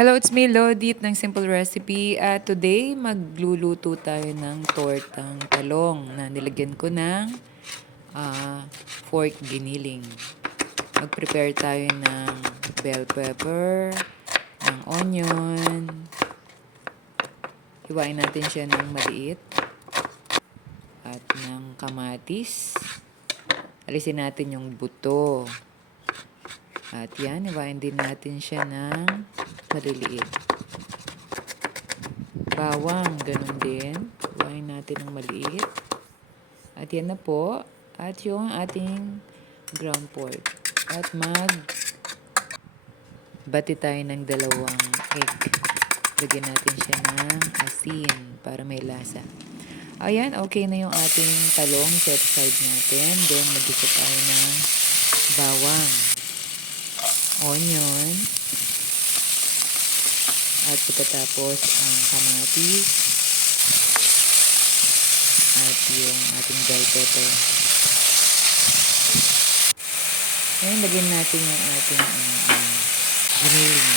Hello, it's me, Lodit ng Simple Recipe. At today, magluluto tayo ng tortang talong na nilagyan ko ng pork giniling. Mag-prepare tayo ng bell pepper, ng onion. Hiwain natin siya ng maliit. At ng kamatis. Alisin natin yung buto. At yan, hiwain din natin siya ng maliliit. Bawang, ganun din. Hiwain natin ng maliit. At yan na po. At yung ating ground pork. At bati tayo ng 2 egg. Lagyan natin siya ng asin para may lasa. Ayan, okay na yung ating talong. Set aside natin. Then, mag-isa tayo ng bawang, onion, at pagkatapos ang kamatis at yung ating bell pepper. Ngayon, lagyan natin yung ating giniling.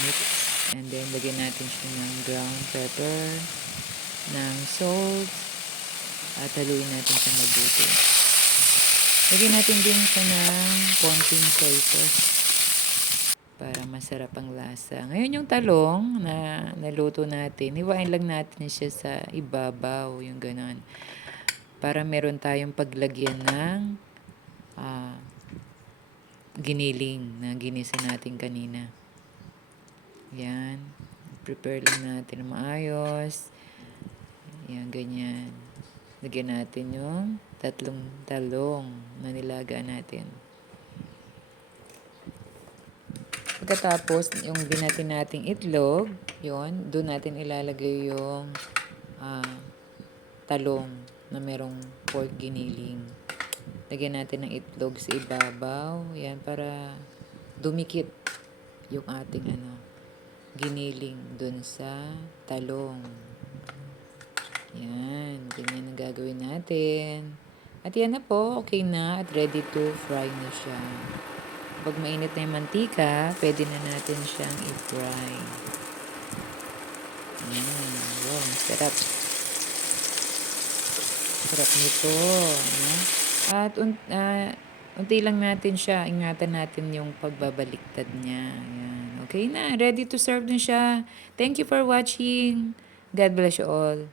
Mix. And then, lagyan natin siya ng ground pepper, ng salt, at haluin natin siya mabuti. Lagyan natin din siya ng konting soy sauce para masarap ang lasa. Ngayon yung talong na naluto natin, hiwain lang natin siya sa ibabaw, yung ganon. Para meron tayong paglagyan ng giniling na ginisa natin kanina. Yan. Prepare lang natin na maayos. Yan, ganyan. Lagyan natin yung 3 talong na nilaga natin. Pagkatapos, yung binati nating itlog, yun, doon natin ilalagay yung talong na merong pork giniling. Lagyan natin ng itlog sa ibabaw. Yan, para dumikit yung ating giniling doon sa talong. Yan, ganyan ang gagawin natin. At yan na po, okay na at ready to fry na siya. Pag mainit na yung mantika, pwede na natin siyang i-fry. Ayan. Wow, sarap. Sarap nito. Ayan. At unti lang natin siya. Ingatan natin yung pagbabaliktad niya. Ayan. Okay na. Ready to serve na siya. Thank you for watching. God bless you all.